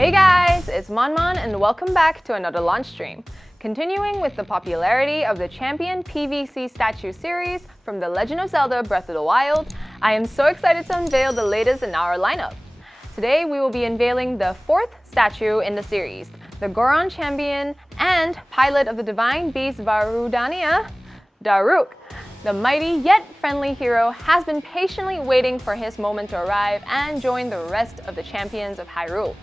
Hey guys, it's Monmon and welcome back to another launch stream. Continuing with the popularity of the Champion PVC statue series from The Legend of Zelda Breath of the Wild, I am so excited to unveil the latest in our lineup. Today we will be unveiling the fourth statue in the series, the Goron Champion and pilot of the Divine Beast Varudania, Daruk. The mighty yet friendly hero has been patiently waiting for his moment to arrive and join the rest of the champions of Hyrule.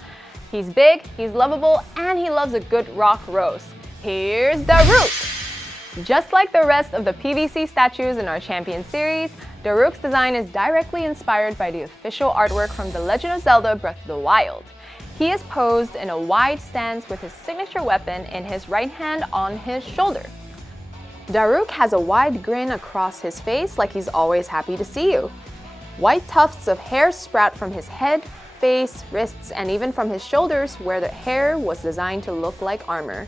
He's big, he's lovable, and he loves a good rock roast. Here's Daruk! Just like the rest of the PVC statues in our Champion series, Daruk's design is directly inspired by the official artwork from The Legend of Zelda Breath of the Wild. He is posed in a wide stance with his signature weapon in his right hand on his shoulder. Daruk has a wide grin across his face like he's always happy to see you. White tufts of hair sprout from his head, face, wrists, and even from his shoulders where the hair was designed to look like armor.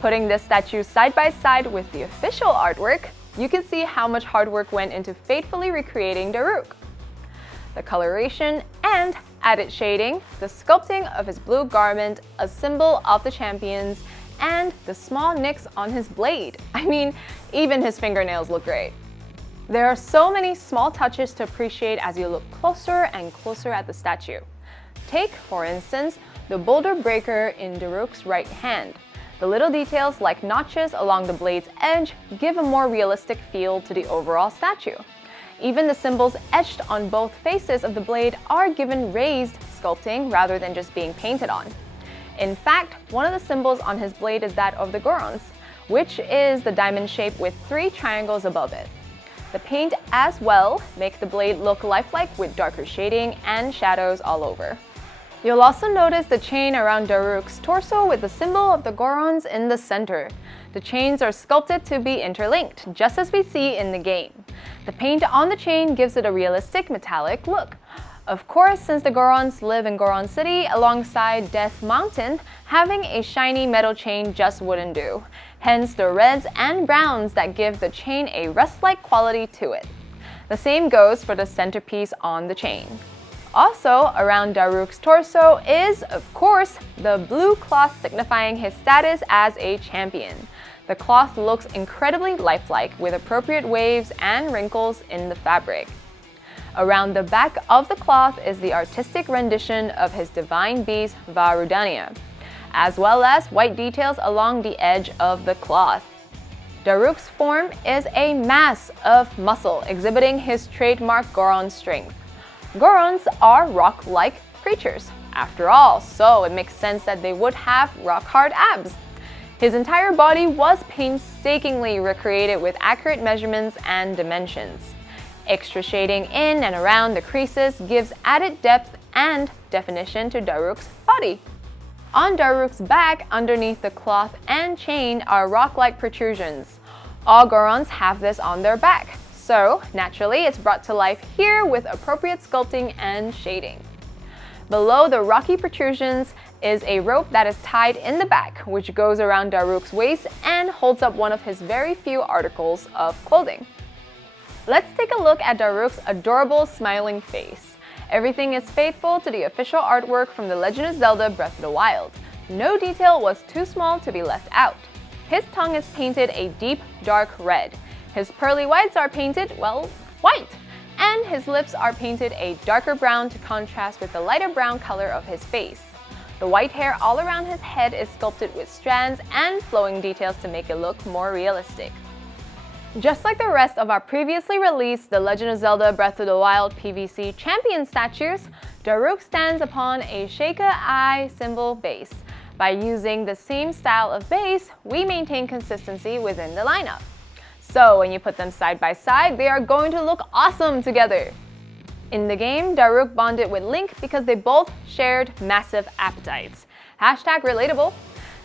Putting this statue side by side with the official artwork, you can see how much hard work went into faithfully recreating Daruk. The coloration and added shading, the sculpting of his blue garment, a symbol of the champions, and the small nicks on his blade. I mean, even his fingernails look great. There are so many small touches to appreciate as you look closer and closer at the statue. Take, for instance, the boulder breaker in Daruk's right hand. The little details like notches along the blade's edge give a more realistic feel to the overall statue. Even the symbols etched on both faces of the blade are given raised sculpting rather than just being painted on. In fact, one of the symbols on his blade is that of the Gorons, which is the diamond shape with 3 triangles above it. The paint as well makes the blade look lifelike with darker shading and shadows all over. You'll also notice the chain around Daruk's torso with the symbol of the Gorons in the center. The chains are sculpted to be interlinked, just as we see in the game. The paint on the chain gives it a realistic metallic look. Of course, since the Gorons live in Goron City alongside Death Mountain, having a shiny metal chain just wouldn't do. Hence the reds and browns that give the chain a rust-like quality to it. The same goes for the centerpiece on the chain. Also, around Daruk's torso is, of course, the blue cloth signifying his status as a champion. The cloth looks incredibly lifelike with appropriate waves and wrinkles in the fabric. Around the back of the cloth is the artistic rendition of his divine beast Varudania, as well as white details along the edge of the cloth. Daruk's form is a mass of muscle exhibiting his trademark Goron strength. Gorons are rock-like creatures, after all, so it makes sense that they would have rock-hard abs. His entire body was painstakingly recreated with accurate measurements and dimensions. Extra shading in and around the creases gives added depth and definition to Daruk's body. On Daruk's back, underneath the cloth and chain, are rock-like protrusions. All Gorons have this on their back, so naturally it's brought to life here with appropriate sculpting and shading. Below the rocky protrusions is a rope that is tied in the back, which goes around Daruk's waist and holds up one of his very few articles of clothing. Let's take a look at Daruk's adorable smiling face. Everything is faithful to the official artwork from The Legend of Zelda Breath of the Wild. No detail was too small to be left out. His tongue is painted a deep, dark red. His pearly whites are painted, well, white. And his lips are painted a darker brown to contrast with the lighter brown color of his face. The white hair all around his head is sculpted with strands and flowing details to make it look more realistic. Just like the rest of our previously released The Legend of Zelda Breath of the Wild PVC Champion statues, Daruk stands upon a Sheikah Eye symbol base. By using the same style of base, we maintain consistency within the lineup. So when you put them side by side, they are going to look awesome together. In the game, Daruk bonded with Link because they both shared massive appetites. #relatable.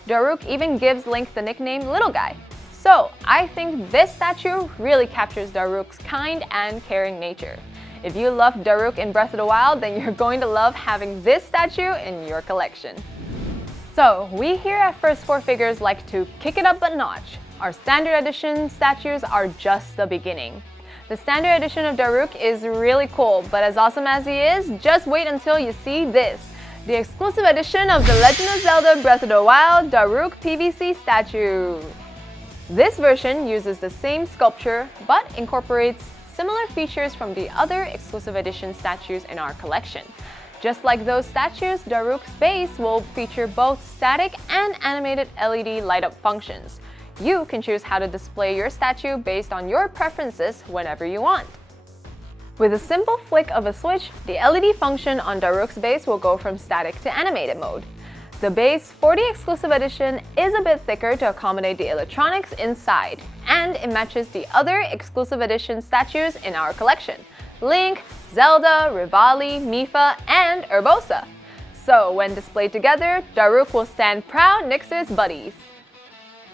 Daruk even gives Link the nickname Little Guy. So, I think this statue really captures Daruk's kind and caring nature. If you love Daruk in Breath of the Wild, then you're going to love having this statue in your collection. So, we here at First 4 Figures like to kick it up a notch. Our standard edition statues are just the beginning. The standard edition of Daruk is really cool, but as awesome as he is, just wait until you see this. The exclusive edition of The Legend of Zelda Breath of the Wild Daruk PVC statue. This version uses the same sculpture but incorporates similar features from the other exclusive edition statues in our collection. Just like those statues, Daruk's base will feature both static and animated LED light-up functions. You can choose how to display your statue based on your preferences whenever you want. With a simple flick of a switch, the LED function on Daruk's base will go from static to animated mode. The base for the exclusive edition is a bit thicker to accommodate the electronics inside, and it matches the other exclusive edition statues in our collection: Link, Zelda, Rivali, Mipha, and Urbosa. So when displayed together, Daruk will stand proud next to his buddies.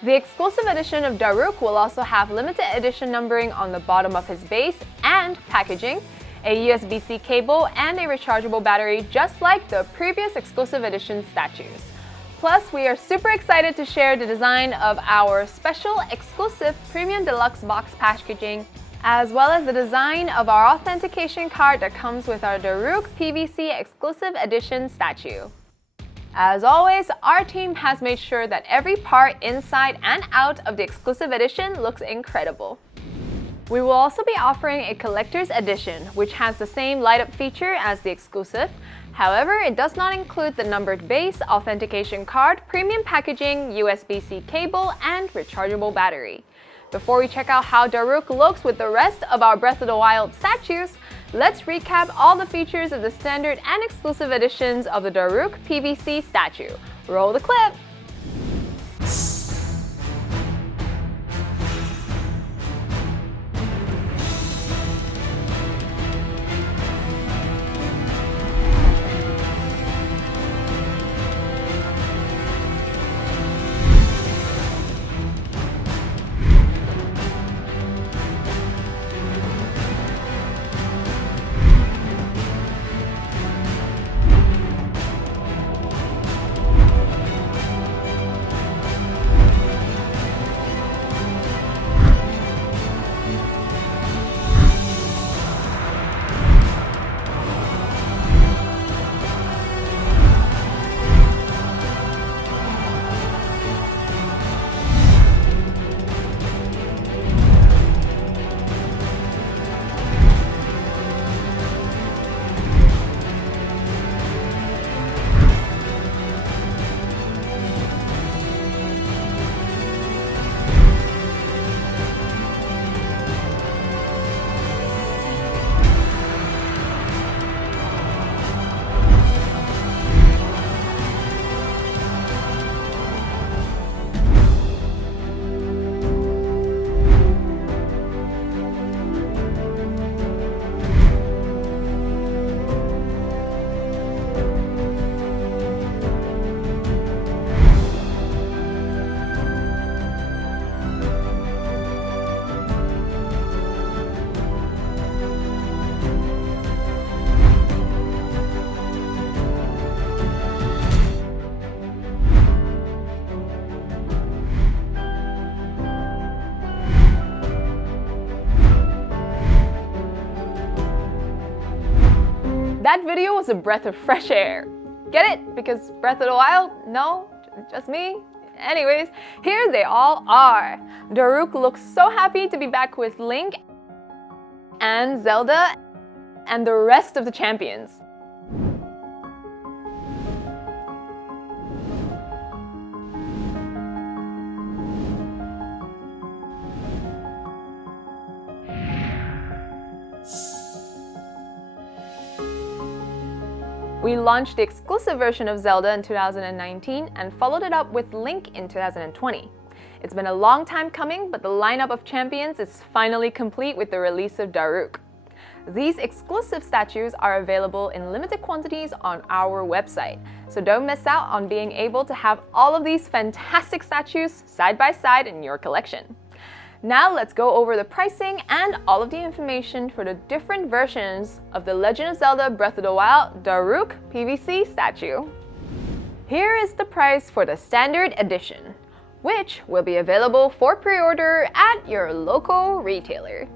The exclusive edition of Daruk will also have limited edition numbering on the bottom of his base and packaging, a USB-C cable, and a rechargeable battery just like the previous exclusive edition statues. Plus, we are super excited to share the design of our special exclusive Premium Deluxe box packaging, as well as the design of our authentication card that comes with our Daruk PVC exclusive edition statue. As always, our team has made sure that every part inside and out of the exclusive edition looks incredible. We will also be offering a collector's edition, which has the same light-up feature as the exclusive. However, it does not include the numbered base, authentication card, premium packaging, USB-C cable, and rechargeable battery. Before we check out how Daruk looks with the rest of our Breath of the Wild statues, let's recap all the features of the standard and exclusive editions of the Daruk PVC statue. Roll the clip! That video was a breath of fresh air. Get it? Because Breath of the Wild? No? Just me? Anyways, here they all are. Daruk looks so happy to be back with Link and Zelda and the rest of the champions. We launched the exclusive version of Zelda in 2019 and followed it up with Link in 2020. It's been a long time coming, but the lineup of champions is finally complete with the release of Daruk. These exclusive statues are available in limited quantities on our website, so don't miss out on being able to have all of these fantastic statues side by side in your collection. Now let's go over the pricing and all of the information for the different versions of The Legend of Zelda Breath of the Wild Daruk PVC statue. Here is the price for the standard edition, which will be available for pre-order at your local retailer.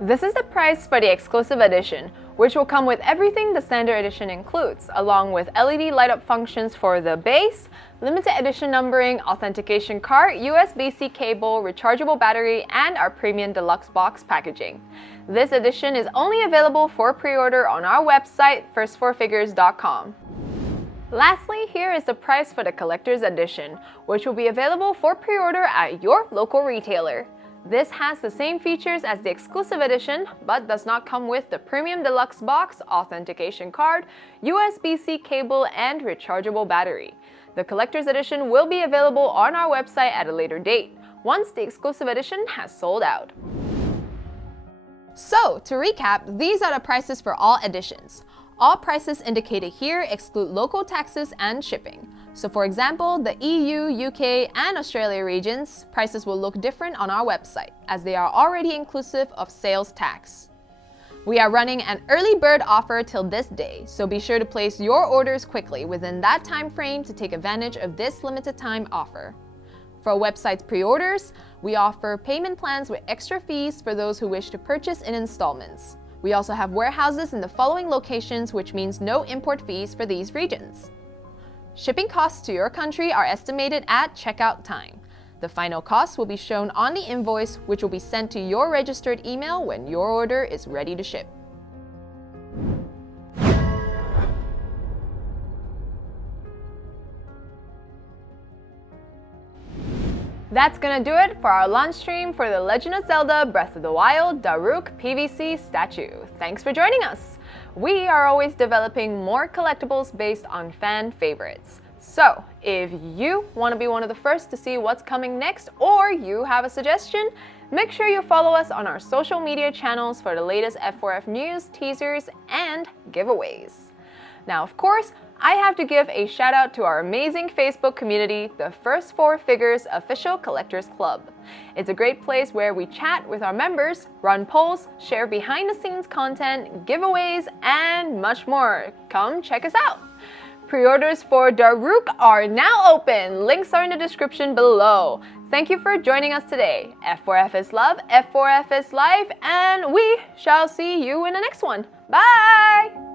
This is the price for the exclusive edition, which will come with everything the standard edition includes, along with LED light-up functions for the base, limited edition numbering, authentication card, USB-C cable, rechargeable battery, and our premium deluxe box packaging. This edition is only available for pre-order on our website, first4figures.com. Lastly, here is the price for the collector's edition, which will be available for pre-order at your local retailer. This has the same features as the exclusive edition, but does not come with the premium deluxe box, authentication card, USB-C cable, and rechargeable battery. The collector's edition will be available on our website at a later date, once the exclusive edition has sold out. So, to recap, these are the prices for all editions. All prices indicated here exclude local taxes and shipping. So for example, the EU, UK, and Australia regions, prices will look different on our website, as they are already inclusive of sales tax. We are running an early bird offer till this day, so be sure to place your orders quickly within that time frame to take advantage of this limited time offer. For our website's pre-orders, we offer payment plans with extra fees for those who wish to purchase in installments. We also have warehouses in the following locations, which means no import fees for these regions. Shipping costs to your country are estimated at checkout time. The final cost will be shown on the invoice, which will be sent to your registered email when your order is ready to ship. That's gonna do it for our launch stream for The Legend of Zelda Breath of the Wild Daruk PVC statue. Thanks for joining us! We are always developing more collectibles based on fan favorites. So, if you want to be one of the first to see what's coming next, or you have a suggestion, make sure you follow us on our social media channels for the latest F4F news, teasers, and giveaways. Now, of course, I have to give a shout out to our amazing Facebook community, the First 4 Figures Official Collectors Club. It's a great place where we chat with our members, run polls, share behind-the-scenes content, giveaways, and much more. Come check us out! Pre-orders for Daruk are now open. Links are in the description below. Thank you for joining us today. F4F is love, F4F is life, and we shall see you in the next one. Bye!